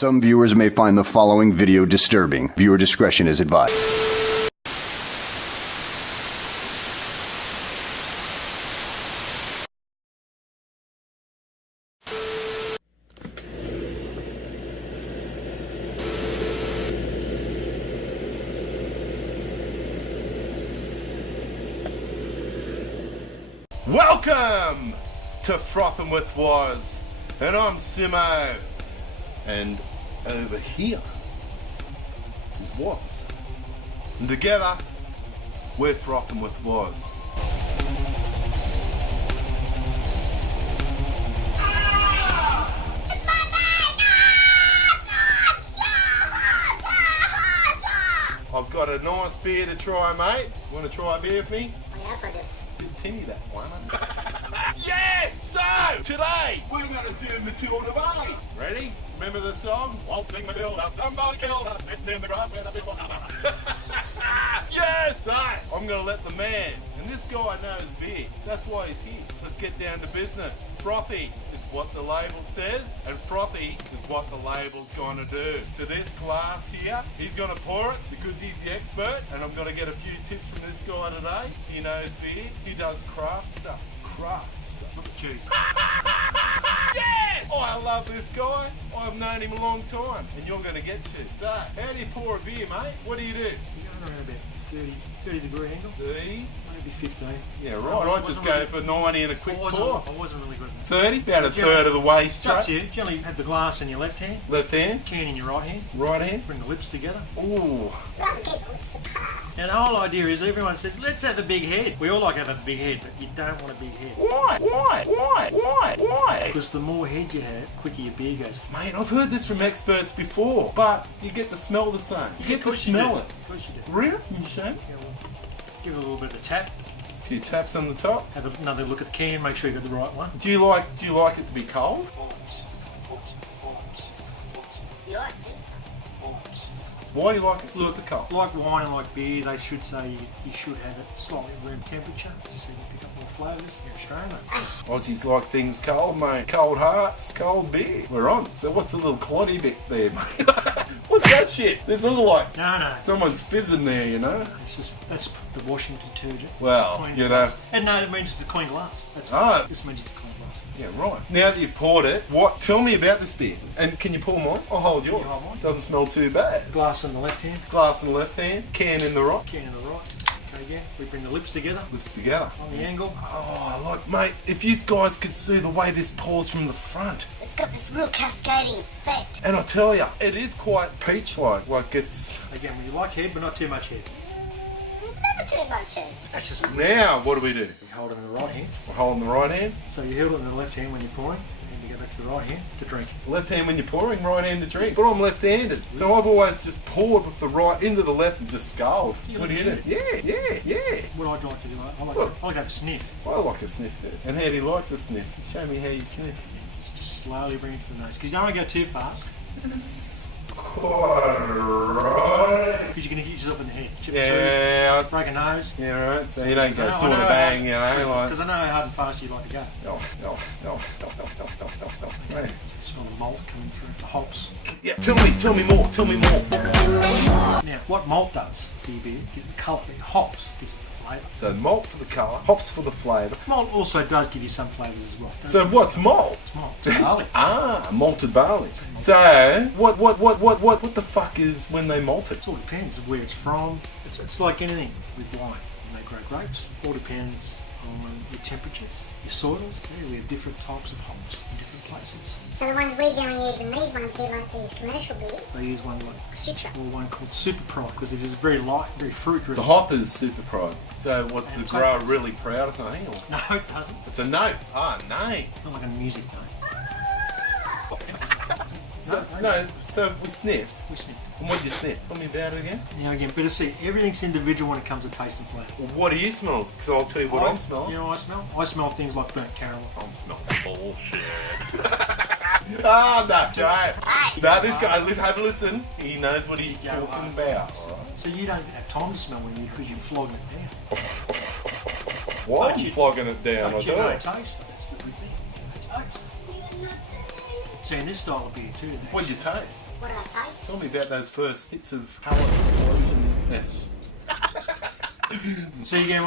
Some viewers may find the following video disturbing. Viewer discretion is advised. Welcome to Frothing with Woz, and I'm Simo, and over here is Woz, and together we're Frothing with Woz. I've got a nice beer to try, mate. Want to try a beer with me? Yeah, I do. Tinny that one. Yes! So, today, we're going to do Matilda Bay. Ready? Remember the song? Waltzing Matilda, somebody killed us, sitting in the grass with a bit Yes! So, I'm going to let the man, and this guy knows beer. That's why he's here. Let's get down to business. Frothy is what the label says, and frothy is what the label's going to do. To this glass here, he's going to pour it because he's the expert, and I'm going to get a few tips from this guy today. He knows beer. He does craft stuff. Craft stuff. Look at you. Yeah! Oh, I love this guy. I've known him a long time, and you're going to get to. So, how do you pour a beer, mate? What do you do? You're going around about 30 degree angle. 30? Maybe 15. Yeah, right. I just go for 90 and a quick pour. I wasn't really good at that. 30? About a third of the way It's up to straight. you. Generally, you have the glass in your left hand, Left hand, can in your right hand. right hand. Bring the lips together. Ooh. Rather keep the lips apart. And the whole idea is everyone says, let's have a big head. We all like having a big head, but you don't want a big head. Why? Why? Why? Why? Why? Because the more head you have, quicker your beer goes. Mate, I've heard this from experts before, but you get to smell the same. You get to smell it. Of course you do. Really? You sure? Yeah, well, give it a little bit of a tap. A few taps on the top. Have another look at the can, make sure you got the right one. Do you like it to be cold? Yours. Why do you like it super cold? Like wine and like beer, they should say you should have it slightly room temperature, just so you can pick up more flavours. You're Australian. Aussies like things cold, mate. Cold hearts, cold beer. We're on. So what's the little cloddy bit there, mate? What's that shit? There's a little like No. someone's fizzing there, you know? That's the washing detergent. Well, Clean you know. glass. And no, it means it's a clean glass. That's Ah. This means it's a clean glass. Yeah, right. Now that you've poured it, tell me about this beer. And can you pour mine? I'll hold yours. hold mine? Doesn't smell too bad. Glass in the left hand, Glass in the left hand, can in the right. can in the right. Okay, again, we bring the lips together Lips together. on the angle. Oh, mate, if you guys could see the way this pours from the front. It's got this real cascading effect. And I tell you, it is quite peach-like. Like it's... Again, we like head, but not too much head. Never too much head. That's just Now, what do? we hold it in the right hand. We're holding the right hand. So you hold it in the left hand when you're pouring, and you go back to the right hand to drink. Left hand when you're pouring, right hand to drink. But I'm left-handed, so I've always just poured with the right into the left and just sculled. You What do you do? left-handed? Yeah. What I'd like to do, I like What? to have a sniff. I like a sniff too. And how do you like the sniff? Show me how you sniff. Just slowly bring it to the nose, because you don't want to go too fast, It's quite right. because you're going to get yourself in the head. Chip a tooth, Yeah, break a nose. yeah, right. So you don't go I sort of know bang, you know, like. Because I know how hard and fast you like to go. No. Right. Smell the malt coming through, the hops. Yeah, tell me more. Now, what malt does for your beer, gives the colour, the hops gives it the flavour. So malt for the colour, hops for the flavour. Malt also does give you some flavours as well. So what's malt? It's malt, it's barley. Malted barley. So what the fuck is when they malt it? It all depends of where it's from. It's like anything with wine. When they grow grapes, all depends on your temperatures, your soils. Yeah, we have different types of hops in different places. So the ones we generally use in these ones here, like these commercial beers, They use one like Citra. or one called Super Pride because it is very light, very fruit The driven. hop is super pride. So what's the grower really proud of? Hang on. No, it doesn't. It's a note. Name. Not like a music note. So we sniffed. We sniff. And what did you sniff? Tell me about it again. Now again, better see, everything's individual when it comes to taste and flavour. Well, what do you smell? Because I'll tell you what I'm You smelling. know what I smell? I smell things like burnt caramel. I'm smelling bullshit. No, Joe. No, this guy, have a listen. He knows what he's Yeah, talking right. about. Alright. So you don't have time to smell when because you're flogging it down. Why But are you you- flogging it down? I But you do. know taste, though. That's the good thing. You know taste. See, in this style of beer too. What did you taste? What did I taste? Tell me about those first hits of palate explosion-ness. So again,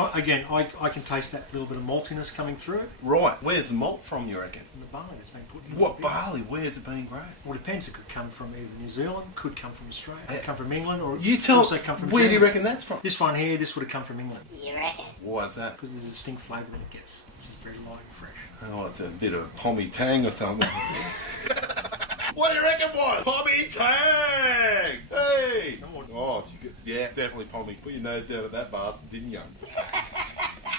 I can taste that little bit of maltiness coming through. Right, where's the malt from, you reckon? And the barley that's been put in. What the beer. barley? Where's it been grown? Well, it depends. It could come from either New Zealand, could come from Australia, could come from England, or You tell. also come from Where do you Germany. reckon that's from? This one here, this would have come from England You reckon? Why is that? because of the distinct flavour that it gets. This is very light and fresh. Oh, it's a bit of pommy tang or something. What do you reckon, boys? Pommy tang! Hey! Oh, it's good. Yeah, definitely pommy. Put your nose down at that bastard, didn't you?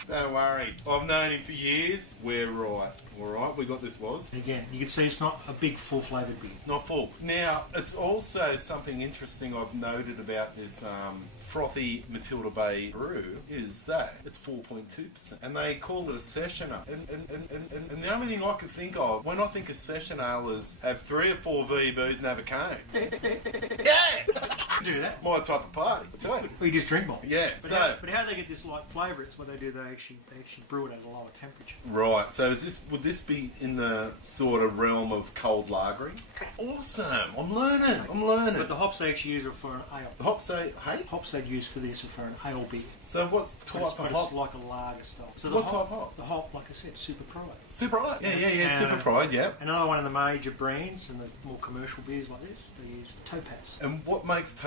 Don't worry. I've known him for years. We're right. All right, we got this, was. And again, you can see it's not a big full flavoured beer. It's not full. Now, it's also something interesting I've noted about this frothy Matilda Bay brew is that it's 4.2%. And they call it a session ale. And the only thing I can think of, when I think of session ale, is have 3 or 4 VBs and have a cone. Yeah! Do that. My type of party, I tell you. Or you just drink more. Yeah, But how they get this light flavour? It's what they do. They actually brew it at a lower temperature. Right, so would this be in the sort of realm of cold lagering? Awesome, I'm learning. But the hops they actually use are for an ale. The hops say, hey? Hops they'd use for this are for an ale beer. So what's But type it's, of but hop? it's like a lager style. So what type of hop? The hop, like I said, Super Pride. Super Pride. Yeah, And, Super Pride, yeah. Another one of the major brands and the more commercial beers like this, they use Topaz. And what makes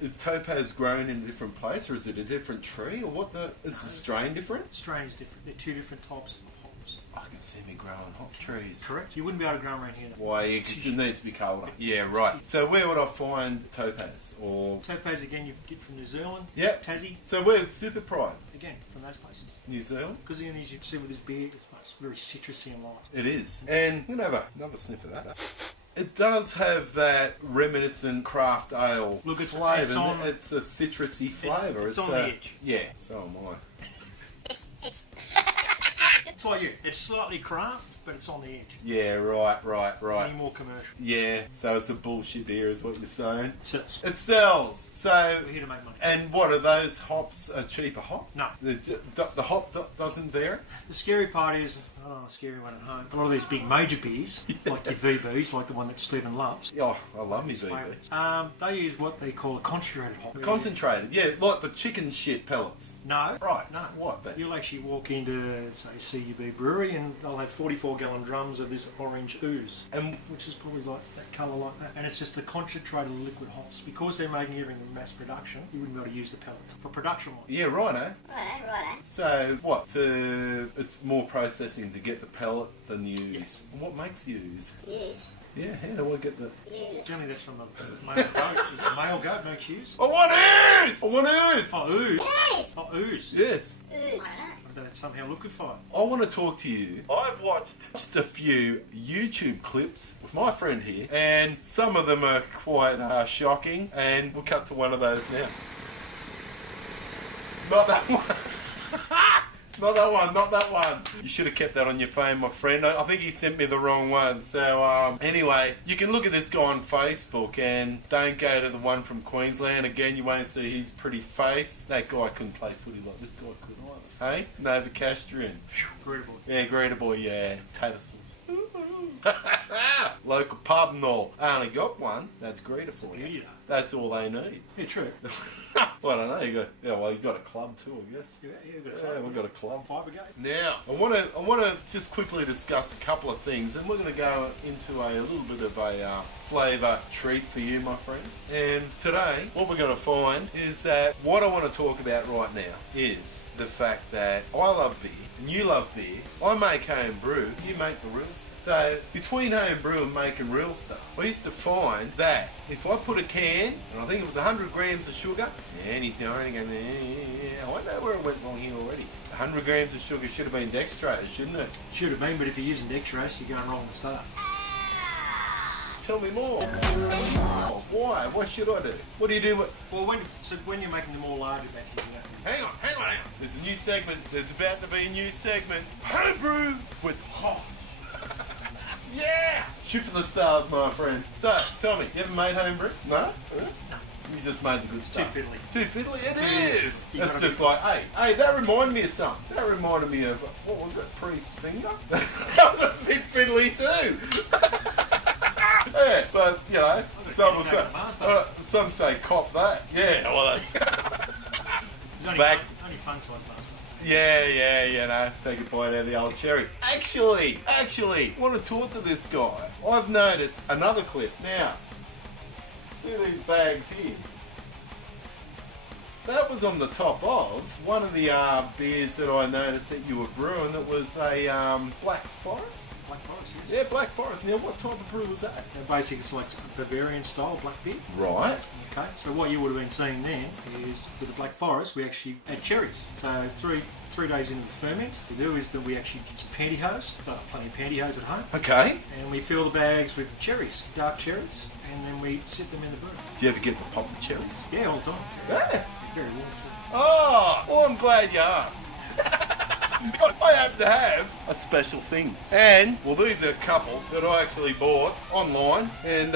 is Topaz grown in a different place, or is it a different tree, or is the strain different? Strain is different. They're two different types of hops. I can see me growing hop trees. Correct. You wouldn't be able to grow them around here. Why? Because it needs to be colder. Yeah, right. So where would I find Topaz? Or Topaz again, you get from New Zealand. yeah, Tassie. So where's Super Pride? Again, from those places. New Zealand. Because again, as you see with this beer, it's very citrusy and light. It is. And we're gonna have another sniff of that. It does have that reminiscent craft ale Look, it's flavour. It's a citrusy flavour. it's on the edge. Yeah, so am I. It's like you. It's slightly craft, but it's on the edge. Yeah, right. Any more commercial. Yeah, so it's a bullshit beer is what you're saying. Sits. It sells. So, We're here to make money. and what are those hops? A cheaper hop? No. The hop doesn't vary? The scary part is, I don't know, a scary one at home. A lot of these big major beers, like your VBs, like the one that Stephen loves, Oh, I love me VB. favourites, they use what they call a concentrated hop. Concentrated, yeah, like the chicken shit pellets. No. Right. No. What? But You'll actually walk into, say, CUB Brewery and they'll have 44-gallon drums of this orange ooze, and which is probably like that colour like that. And it's just a concentrated liquid hops. Because they're making everything in mass production, you wouldn't be able to use the pellet. For production wise. yeah, right, eh? Righto. So what? It's more processing to get the pellet than the ooze. Yes. And what makes ooze? Use. Yeah, how do I get the? Generally that's from a male goat. Is it a male goat makes use? I want ooze! I want ooze! Oh, ooze. Yes. Oh, ooze. Yes. Use. That's somehow liquefied. I want to talk to you. I've watched just a few YouTube clips with my friend here, and some of them are quite shocking, and we'll cut to one of those now. Not that one. Not that one. You should have kept that on your phone, my friend. I think he sent me the wrong one. So, anyway, you can look at this guy on Facebook and don't go to the one from Queensland. Again, you won't see his pretty face. That guy couldn't play footy like this guy could either. Hey? Nova Castrian. Great boy. Yeah, Greater Boy, yeah. Tater sauce. Local pub and all. I only got one. That's Greater for you. Yeah. That's all they need. Yeah, true. Well, I don't know. You got a club too, I guess. Yeah, Yeah, we've got a club. Five brigade. Now, I want to just quickly discuss a couple of things, and we're going to go into a little bit of a flavour treat for you, my friend. And today, what we're going to find is that what I want to talk about right now is the fact that I love beer, and you love beer. I make home brew, you make the real stuff. So, between home brew and making real stuff, I used to find that if I put a can, and I think it was 100 grams of sugar, and he's going, I know where it went wrong here already. 100 grams of sugar should have been dextrose, shouldn't it? Should have been, but if you're using dextrose, you're going wrong at the start. Tell me more. Oh, why? What should I do? What do you do? Well, when you're making the more larger batches, you don't Hang on. There's a new segment. There's about to be a new segment. Homebrew with hot. Yeah! Shoot for the stars, my friend. So, tell me, you ever made homebrew? No? You just made the good stuff. Too fiddly. Too fiddly? It is! You It's gotta just like, hey, that reminded me of something. That reminded me of, what was it, Priest Finger? That was a bit fiddly too. Yeah, but you know, some will get say, back to Mars, but- some say cop that. Yeah, well, that's It's only Back- only fun size Mars. yeah, you know, take a bite out of the old cherry. Actually, want to talk to this guy. I've noticed another clip now. See these bags here. That was on the top of one of the beers that I noticed that you were brewing. That was a Black Forest. Black Forest, yes. Yeah, Black Forest. Now, what type of brew was that? They're basically it's like a Bavarian style black beer. Right. Okay, so what you would have been seeing then is with the Black Forest, we actually add cherries. So three days into the ferment, what we do is that we actually get some pantyhose, plenty of pantyhose at home, Okay. and we fill the bags with cherries, dark cherries, and then we sit them in the brew. Do you ever get to pop the cherries? Yeah, all the time. Yeah. Very warm too. Oh, well, I'm glad you asked. Because I happen to have a special thing. And, well, these are a couple that I actually bought online. And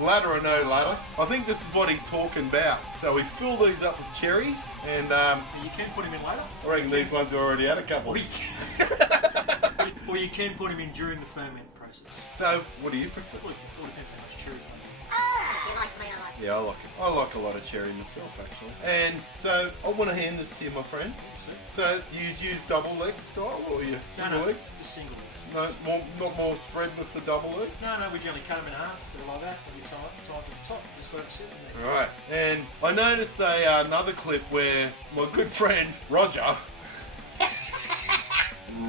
ladder or no ladder, I think this is what he's talking about. So we fill these up with cherries. And You can put them in later, I reckon these ones have already had a couple. or you can put them in during the ferment process. So, what do you prefer? Well, it all depends how much cherries they have. If you like me, I like Yeah, I like it. I like a lot of cherry myself, actually. And so, I want to hand this to you, my friend. So, you use double leg style or you single legs? Just single legs. No, not more spread with the double leg? No, we generally cut them in half, do it like that, and we tie it to the top, just let them sit in there. Right. And I noticed another clip where my good friend Roger,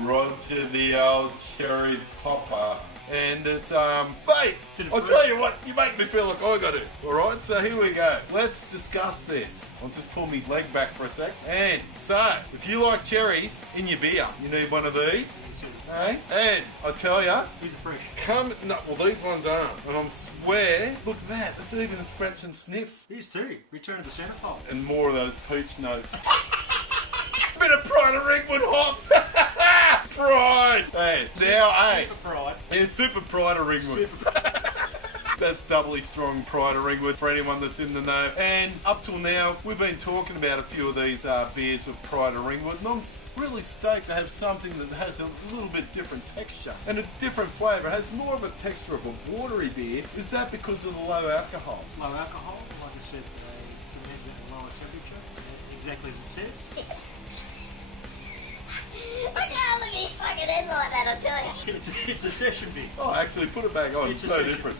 Roger the old cherry popper, and it's mate, I'll tell you what, you make me feel like I got it. Alright, so here we go. Let's discuss this. I'll just pull my leg back for a sec. And so, if you like cherries in your beer, you need one of these. Hey? And I tell ya, These are fresh. well these ones aren't. And I swear, look at that, it's even a scratch and sniff. These too. Return to the centerfold. And more of those peach notes. Bit of Pride of Ringwood hops. Pride. Hey, now, hey. Super pride. Yeah, super Pride of Ringwood. Super That's doubly strong Pride of Ringwood for anyone that's in the know. And up till now, we've been talking about a few of these beers with Pride of Ringwood, and I'm really stoked to have something that has a little bit different texture and a different flavour. It has more of a texture of a watery beer. Is that because of the low alcohol? low alcohol. Like I said, they ferment at a lower temperature. Exactly as it says. it. I can't look at his fucking head like that, I'll tell you. It's a session beer. Oh, actually, put it back on. It's It's a no session. different.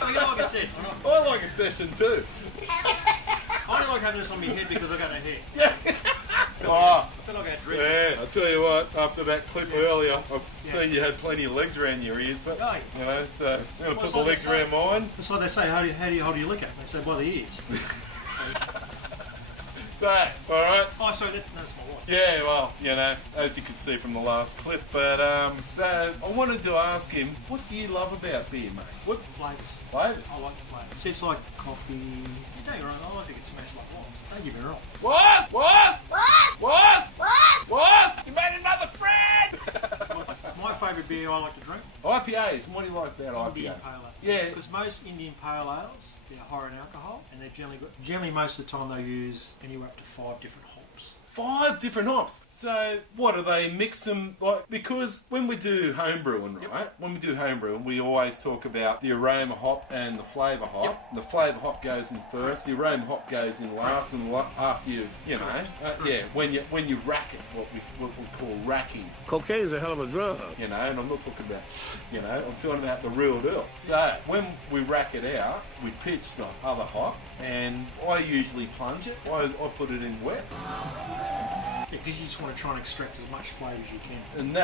Like I said, I like a session too. I don't like having this on my head because I got no hair. Yeah. Oh, I feel like I had dread. yeah. I tell you what. After that clip earlier, I've seen you had plenty of legs around your ears, but Right. you know, so I'm gonna Well, put it's the like legs they say. around mine. It's like they say, how do you hold your liquor? They say by the ears. So, all right. Oh, sorry, that's my wife. Yeah, well, you know, as you can see from the last clip, but so I wanted to ask him, what do you love about beer, mate? What Flavours. flavours? I like the flavours. It's like coffee. You don't get me wrong, I like to get smashed like limes. Don't get me wrong. What? What? What? What? What? What? You made another friend. My favourite beer I like to drink, IPAs. And what do you like about Indian IPA? Pale Ale. Yeah. Because most Indian Pale Ales, they're higher in alcohol, and they're generally most of the time they use anywhere up to 5 different hops. 5 different hops. So what do they mix them like? Because when we do home brewing, right? Yep. When we do home brewing, we always talk about the aroma hop and the flavour hop. Yep. The flavour hop goes in first. The aroma hop goes in last, and after you've, you know, when you rack it, what we call racking. Cocaine's a hell of a drug. You know, and I'm not talking about, you know, I'm talking about the real deal. So when we rack it out, we pitch the other hop, and I usually plunge it. I put it in wet. Yeah, because you just want to try and extract as much flavour as you can. And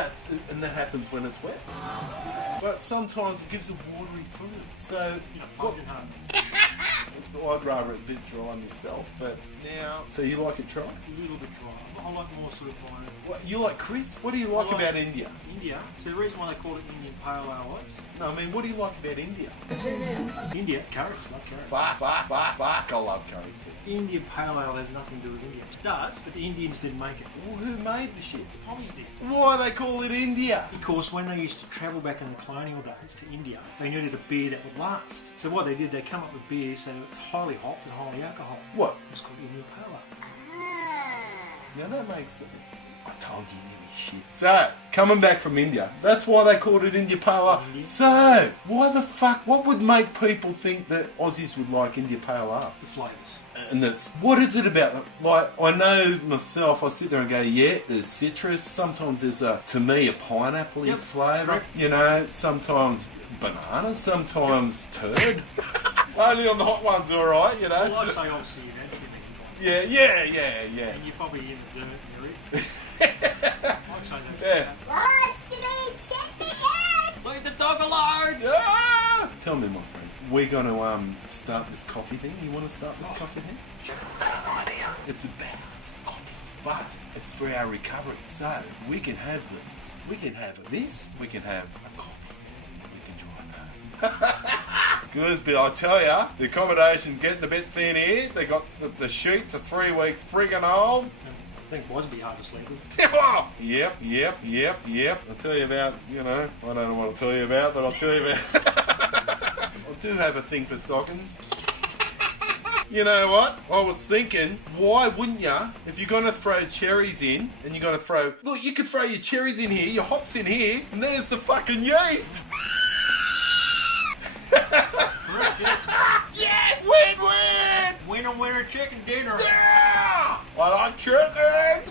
that happens when it's wet. But sometimes it gives a watery feel. So You know, what, pungent hard. I'd rather it a bit dry myself. But now, so you like it dry? A little bit dry. I like more sort of like What, you like crisp? What do you like I like- about India? India. So the reason why they call it Indian Pale Ale is No, I mean, what do you like about India? India, curries, love curries. Fuck, I love curries too. Indian Pale Ale has nothing to do with India. It does, but the Indians didn't make it. Well, who made the shit? The Pommies did. Why they call it India? Because when they used to travel back in the colonial days to India, they needed a beer that would last. So what they did, they come up with beers that are highly hopped and highly alcohol. What? It's called Indian Pale Ale. Now that makes sense. I told you new shit. So, coming back from India, that's why they called it India Pale Ale. So, why the fuck, what would make people think that Aussies would like India Pale Ale? The flavours. And it's, what is it about them? Like, I know myself, I sit there and go, yeah, there's citrus, sometimes there's to me, a pineapple-y Yep, flavour. correct. You know, sometimes banana, sometimes turd. Only on the hot ones, alright, you know. Well, I'd say obviously you've had too many. Yeah. And you're probably in the dirt in your ear. I'd say that's Yeah. What's the meat? Shut the head! Leave the dog alone! Ah! Tell me, my friend, we're going to start this coffee thing. You want to start this coffee thing? It's about coffee, but it's for our recovery. So we can have these. We can have this. We can have a coffee, and we can drive home. Goodsby, I tell ya, the accommodation's getting a bit thin here. They got the sheets are 3 weeks friggin' old. I think boys would be hard to sleep with. Yep. I'll tell you about, you know, I don't know what I'll tell you about, but I'll tell you about. I do have a thing for stockings. You know what? I was thinking, why wouldn't ya, if you're going to throw cherries in, and you're going to throw, look, you could throw your cherries in here, your hops in here, and there's the fucking yeast. Correct, yeah. Yes! Win-win! Winner, chicken dinner. Yeah! I like chicken!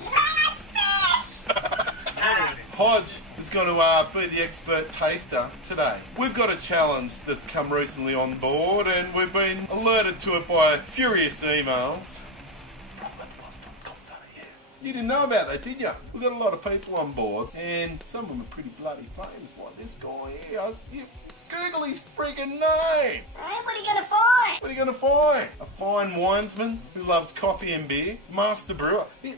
Hodge is going to be the expert taster today. We've got a challenge that's come recently on board, and we've been alerted to it by furious emails. You didn't know about that, did you? We've got a lot of people on board, and some of them are pretty bloody famous, like this guy here. You Google his friggin' name! Hey, what are you gonna find? What are you going to find? A fine winesman who loves coffee and beer, master brewer. Hey,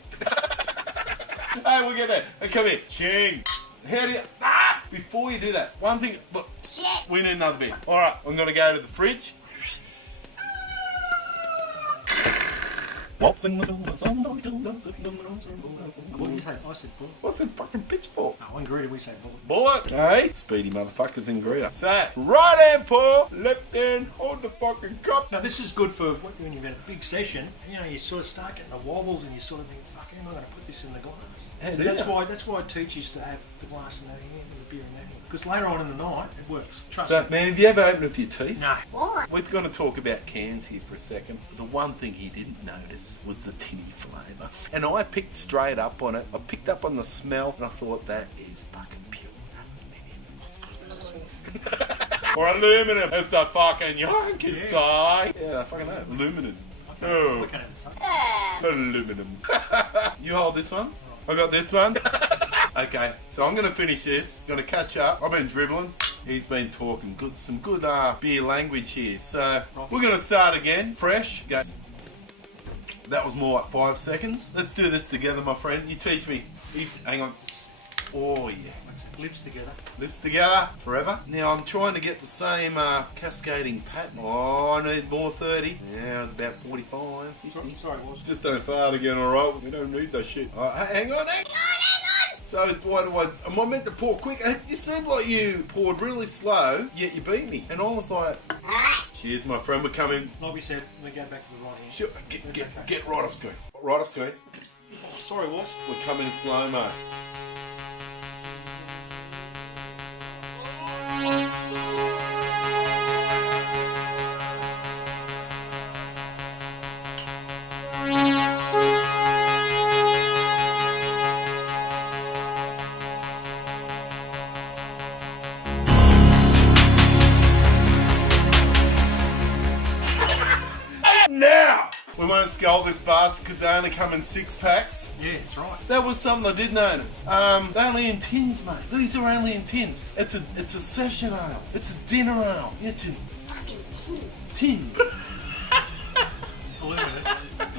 we'll get that. Hey, come here. Ching. How do you... Ah! Before you do that, one thing... Look, Shit! we need another beer. All right, I'm going to go to the fridge. What's in the... What do you say? I said bullet. What's in fucking pitchfork? No, in Greta we say bullet. Bullet. Hey, speedy motherfuckers in Greta. So, right hand pour, left hand, hold the fucking cup. Now this is good for when you've had a big session. You know, you sort of start getting the wobbles, and you sort of think, "Fuck, how am I going to put this in the glass?" How So do that's you? why I teach you to have the glass in that hand with the beer in that hand. Because later on in the night, it works. Trust So, me. man, have you ever opened with your teeth? No. What? We're going to talk about cans here for a second. The one thing he didn't notice was the tinny flavour. And I picked straight up on it. I picked up on the smell, and I thought, that is fucking pure aluminium. Or aluminum, as the fucking Yankees say. Yeah, I fucking know. Aluminum. Oh, We can have it. aluminum. You hold this one. I got this one. Okay, so I'm going to finish this. Going to catch up. I've been dribbling. He's been talking some good beer language here. So we're going to start again. Fresh. Go. That was more like 5 seconds. Let's do this together, my friend. You teach me. Hang on. Oh, yeah. Lips together. Lips together forever. Now I'm trying to get the same cascading pattern. Oh, I need more 30. Yeah, it was about 45, 50. Sorry, boss. Just don't fart again, alright? We don't need that shit. Hang on. So, why do am I meant to pour quick? You seemed like you poured really slow, yet you beat me. And I was like, cheers, my friend, we're coming. Like we said, we go back to the right hand. Sure, That's okay. get right off screen. Right off screen. Oh, sorry, boss. We're coming in slow-mo. Now! We won't scold this bastard because they only come in 6 packs. Yeah, that's right. That was something I did notice. They're only in tins, mate. These are only in tins. It's a session ale. It's a dinner ale. It's in Fucking tin. tin. Aluminum.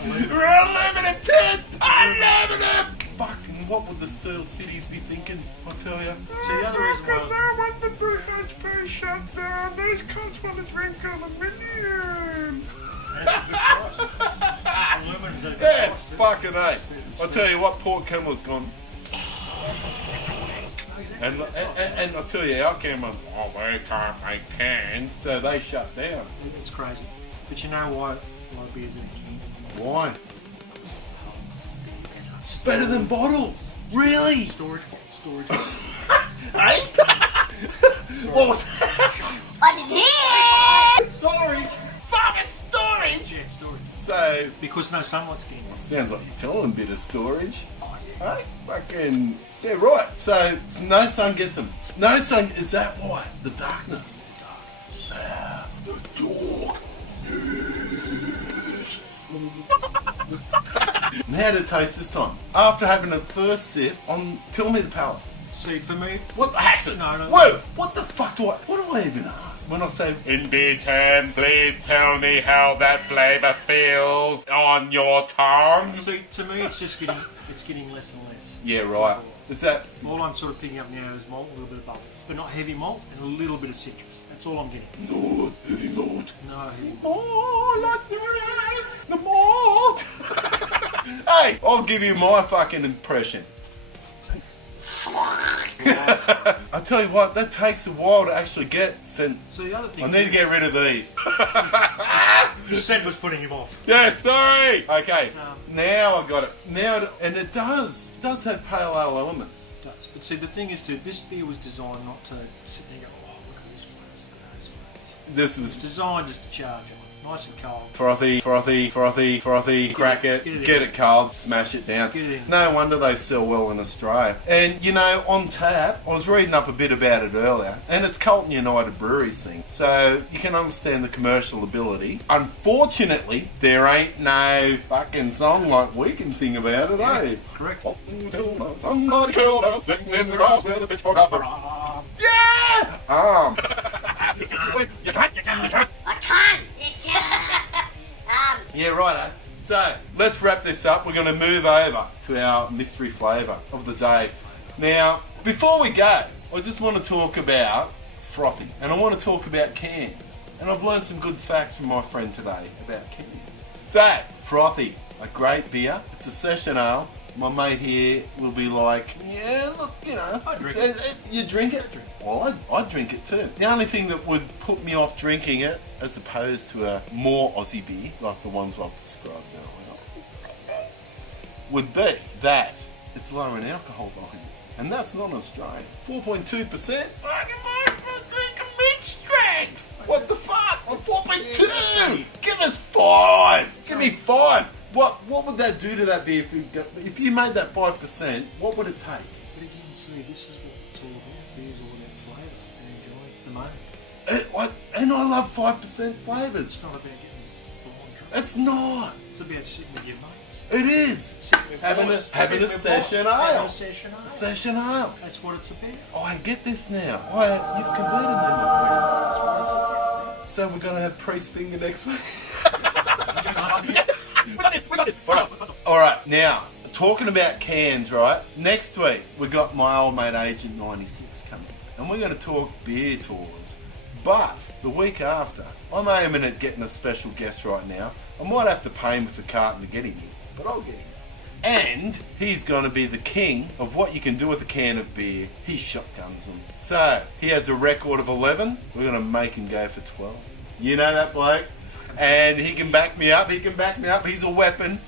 Aluminum tin! Aluminum! Fucking what would the Steel Cities be thinking? I'll tell you. See, the other reason why... want the BHP shut down. These cunts want to drink aluminium. That's a good price. Aluminum's at a good Yeah, price. too. fucking A. I'll tell you what, Port Kembla's gone. And I'll tell you, our Kembla, oh, they can't make cans, so they shut down. It's crazy. But you know why beer's in a can? Why? Better. Better than bottles. Really? Storage. Hey? What was I didn't hear! Storage. fucking storage? Yeah, storage. So, Because no sunlight's getting in. sounds like you're telling a bit of storage. Oh, yeah. Hey? Fucking, yeah, right. So, no sun gets them. No sun, is that why? The darkness. Ah, the dark news. And how did it taste this time? After having the first sip, tell me the palate. See, for me, What the heck? No. Whoa! What the fuck what do I even ask when I say in beer terms? Please tell me how that flavour feels on your tongue. see, to me, it's getting less and less. Yeah, right. Is that All I'm sort of picking up now is malt, a little bit of bubble, but not heavy malt, and a little bit of citrus. That's all I'm getting. no heavy malt? No heavy malt. More like this, the malt. Hey, I'll give you my fucking impression. I tell you what, that takes a while to actually get sent. So the other thing, I need to get rid of these. the scent was putting him off. Yeah, sorry. Okay, Um, now I got it. Now, and it does have pale ale elements. It does. But see, the thing is, too, this beer was designed not to sit there and go, oh, look at this flavours, look at those flavours. This It's was designed just to charge it. Nice and cold. frothy, crack it, get it cold, smash it down. Get it in. No wonder they sell well in Australia. And you know, on tap, I was reading up a bit about it earlier, and it's Carlton United Breweries thing, so you can understand the commercial ability. Unfortunately, there ain't no fucking song like we can sing about it, eh? Correct. Somebody killed us sitting in the grass with a pitchfork up. Yeah! You can't. I can't! You can't! Yeah, righto. So, let's wrap this up. We're going to move over to our mystery flavour of the day. Now, before we go, I just want to talk about frothy. And I want to talk about cans. And I've learned some good facts from my friend today about cans. So, frothy, a great beer. It's a session ale. My mate here will be like, yeah, look, you know, I drink you drink it? Well, I'd drink it too. The only thing that would put me off drinking it, as opposed to a more Aussie beer, like the ones I've described earlier, would be that it's low in alcohol volume. And that's not Australian. 4.2%? Mid-strength! What the fuck? I'm 4.2! Give us 5! Give me 5! What would that do to that beer if you made that 5%? What would it take? But again, see, this is what it's all about. Beer's all about flavour and enjoying the moment. And I love 5% flavours. It's not about getting blind drunk. It's not. It's about sitting with your mates. It is. Sitting with Having boys. a Sitting with session boys. Having ale. a session ale. Session ale. That's what it's about. Oh, I get this now. You've converted me, my friend. That's what it's about. So we're gonna have priest finger next week. All right, now talking about cans, right? Next week we got my old mate Agent 96 coming, and we're going to talk beer tours. But the week after, I'm aiming at getting a special guest right now. I might have to pay him with the carton to get him here, but I'll get him. And he's going to be the king of what you can do with a can of beer. He shotguns them. So he has a record of 11. We're going to make him go for 12. You know that bloke? And he can back me up. He's a weapon.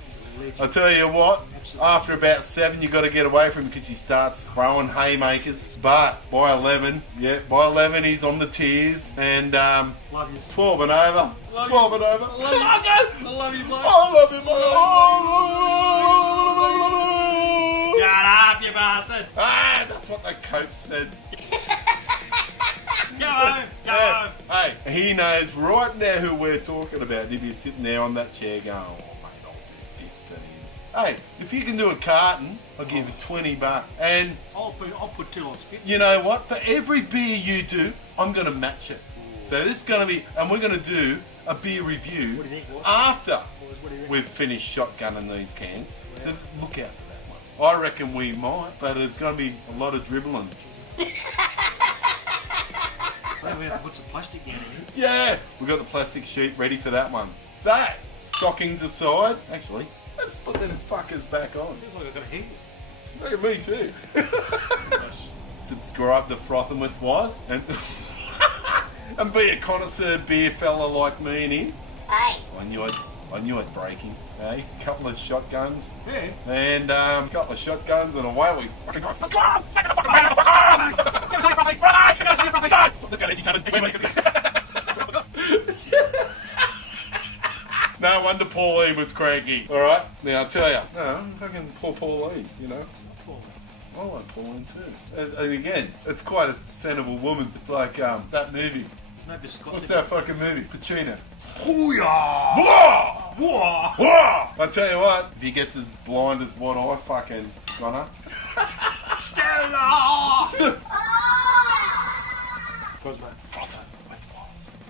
I tell you what, after about 7, you got to get away from him because he starts throwing haymakers. But by 11, he's on the tears. And Love you. 12 and over. 12 and over. I love you, bloke. I love you, mate. Shut up, you bastard. Ah, that's what the coach said. Go home. Go home. Hey, he knows right now who we're talking about. He'd be sitting there on that chair going, oh, mate, I'll do 15. Hey, if you can do a carton, I'll give you $20. And I'll put 2 on 50. you know what? For every beer you do, I'm going to match it. So this is going to be, and we're going to do a beer review What do you think, boys? after Boys, what do you reckon? we've finished shotgunning these cans. So look out for that one. I reckon we might, but it's going to be a lot of dribbling. Well, we have to put some plastic down here. Yeah, we got the plastic sheet ready for that one. So, stockings aside, actually, let's put them fuckers back on. Feels like I've got a heat. Look at me too. Subscribe to Frothing with Waz and and be a connoisseur beer fella like me and him. Hey, On your I knew it breaking. Eh? Couple of shotguns. Yeah. And couple of shotguns and away we fucking go. No wonder Pauline was cranky. Alright? Now I'll tell you. No, fucking poor Pauline, you know. I like Pauline too. And again, it's quite a sensible woman. It's like that movie. There's no viscosity. What's that fucking movie? Pacino. Booyah! Whoa! Whoa! Whoa! I tell you what, if he gets as blind as what I fucking gonna. Stella! Cosmo.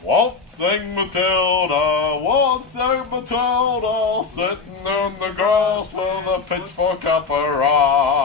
Waltzing Matilda, waltzing Matilda, sitting in the grass with a pitchfork up her ass.